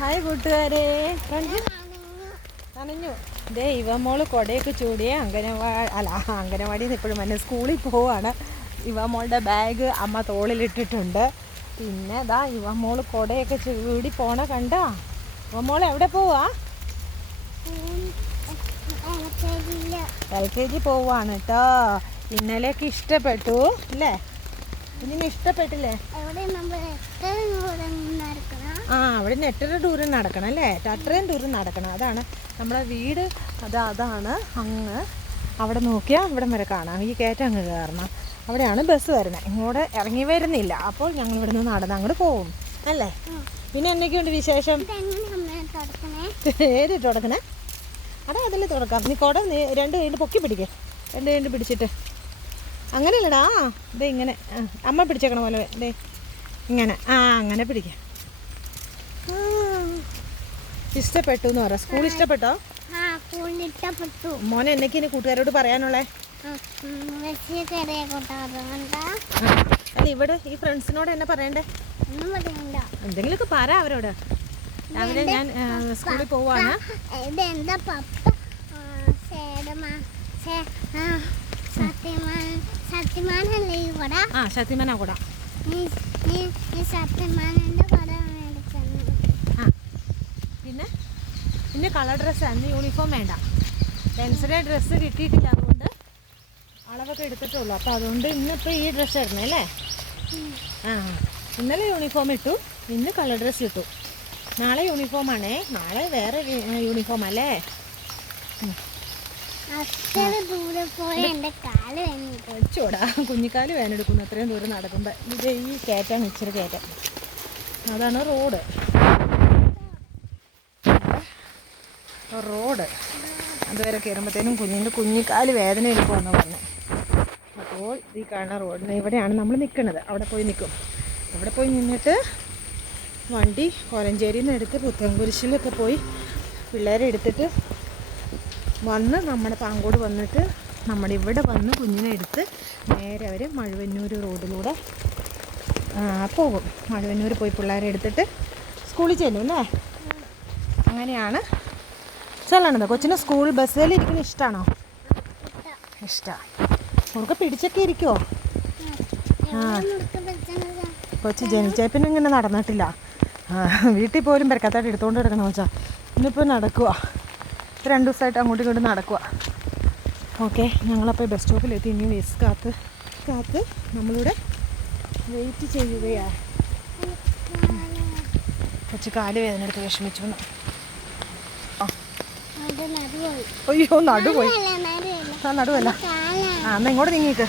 Hi കൂട്ടുകാരെ. നനഞ്ഞു. ദേ ഇവമോള് കൊടയൊക്കെ ചൂടിയേ അംഗനവാടിയിൽ നിന്ന് ഇപ്പോഴും വന്നെ സ്കൂളിൽ പോവാണ്. ഇവമോളുടെ ബാഗ് അമ്മ തോളിലിട്ടിട്ടുണ്ട്. പിന്നെ ദാ ഇവമോള് കൊടയൊക്കെ ചൂടി പോണ കണ്ടാ. ഇവമോൾ എവിടെ പോവാ? LKG പോവാണ് കേട്ടോ. ഇന്നലെയൊക്കെ ഇഷ്ടപ്പെട്ടു അല്ലേ? ഇനി ഇഷ്ടപ്പെട്ടില്ലേ? അവിടെ നിന്ന് എട്ടര ദൂരം നടക്കണം അല്ലേ? അത്രയും ദൂരം നടക്കണം. അതാണ് നമ്മുടെ വീട്. അതാണ് അങ്ങ് അവിടെ നോക്കിയാൽ ഇവിടം വരെ കാണാം. ഈ കയറ്റം അങ്ങ് കയറണം. അവിടെയാണ് ബസ് വരുന്നത്. ഇങ്ങോട്ട് ഇറങ്ങി വരുന്നില്ല. അപ്പോൾ ഞങ്ങൾ ഇവിടെ നിന്ന് നടന്ന് അങ്ങോട്ട് പോകും അല്ലേ? പിന്നെ എന്തൊക്കെയുണ്ട് വിശേഷം? ഏത് തുടക്കണേ? അതിൽ തുടക്കാം. നീ കുട രണ്ട് കൈ പൊക്കി പിടിക്കേ. രണ്ട് കൈ പിടിച്ചിട്ട് അങ്ങനെയല്ലടാ. ഇതേ ഇങ്ങനെ അമ്മ പിടിച്ചേക്കണ പോലെ ദേ ഇങ്ങനെ അങ്ങനെ പിടിക്കാം. ഇഷ്ടപ്പെട്ടു എന്ന് പറയാം. സ്കൂൾ ഇഷ്ടപ്പെട്ടോ? മോനെ എന്നൊക്കെ കൂട്ടുകാരോട് പറയാനുള്ളേ? അല്ല ഇവിടെ ഈ ഫ്രണ്ട്സിനോട് എന്നെ പറയണ്ടേ? എന്തെങ്കിലുമൊക്കെ പറ അവരോട്. രാവിലെ ഞാൻ സ്കൂളിൽ പോവാണ്. ശക്തിമാനാ കൂടാ. പിന്നെ കളർ ഡ്രസ്സ് അന്ന് യൂണിഫോം വേണ്ട. പെൻസിലെ ഡ്രസ്സ് കിട്ടിയിട്ടില്ല. അതുകൊണ്ട് അളവൊക്കെ എടുത്തിട്ടുള്ളൂ. അപ്പോൾ അതുകൊണ്ട് ഇന്നിപ്പോൾ ഈ ഡ്രസ്സ് ഇടണേ അല്ലേ? ഇന്നലെ യൂണിഫോം ഇട്ടു. ഇന്ന് കളർ ഡ്രസ്സ് ഇട്ടു. നാളെ യൂണിഫോമാണേ. നാളെ വേറെ യൂണിഫോം അല്ലേ? ചൂടാ കുഞ്ഞിക്കാല് വേനെടുക്കുന്നു അത്രയും ദൂരം നടക്കുമ്പോൾ. ഇത് ഈ കയറ്റാണ് ഇച്ചിരി കയറ്റം. അതാണ് റോഡ്. അതുവരെ കയറുമ്പോഴത്തേനും കുഞ്ഞിക്കാല് വേദന എടുക്കുമെന്ന് പറഞ്ഞു. അപ്പോൾ ഈ കാണുന്ന റോഡിന് ഇവിടെയാണ് നമ്മൾ നിൽക്കുന്നത്. അവിടെ പോയി നിൽക്കും. അവിടെ പോയി നിന്നിട്ട് വണ്ടി കോലഞ്ചേരിയിൽ നിന്ന് എടുത്ത് പുത്തൻകുരിശിലൊക്കെ പോയി പിള്ളേരെ എടുത്തിട്ട് വന്ന് നമ്മുടെ പാങ്കോട് വന്നിട്ട് നമ്മുടെ ഇവിടെ വന്ന് കുഞ്ഞിനെ എടുത്ത് നേരെ അവർ മഴുവന്നൂർ റോഡിലൂടെ പോകും. മഴുവന്നൂർ പോയി പിള്ളേരെ എടുത്തിട്ട് സ്കൂളിൽ ചെല്ലും അല്ലേ? അങ്ങനെയാണ് ചെല്ലണത്. കൊച്ചിന് സ്കൂൾ ബസ്സിൽ ഇരിക്കുന്ന ഇഷ്ടമാണോ? ഇഷ്ടമാണ്. മുറുക്കെ പിടിച്ചൊക്കെ ഇരിക്കുമോ? കൊച്ച് ജനിച്ചേപ്പിന് ഇങ്ങനെ നടന്നിട്ടില്ല. വീട്ടിൽ പോലും പെരക്കത്തായിട്ട് എടുത്തുകൊണ്ട് കിടക്കണം വെച്ചാൽ. ഇന്നിപ്പോൾ നടക്കുക. 2 ദിവസമായിട്ട് അങ്ങോട്ടും ഇങ്ങോട്ടും നടക്കുക. ഓക്കെ, ഞങ്ങളപ്പോൾ ബസ് സ്റ്റോപ്പിലെത്തി. ഇനി ബസ് കാത്ത് നമ്മളിവിടെ വെയിറ്റ് ചെയ്യുകയാണ്. കുറച്ച് കാല് വേദന എടുത്ത് വിഷമിച്ചു. അയ്യോ നടുപോയി. നടുവല്ല. എന്നാൽ ഇങ്ങോട്ട് നീങ്ങിക്ക്.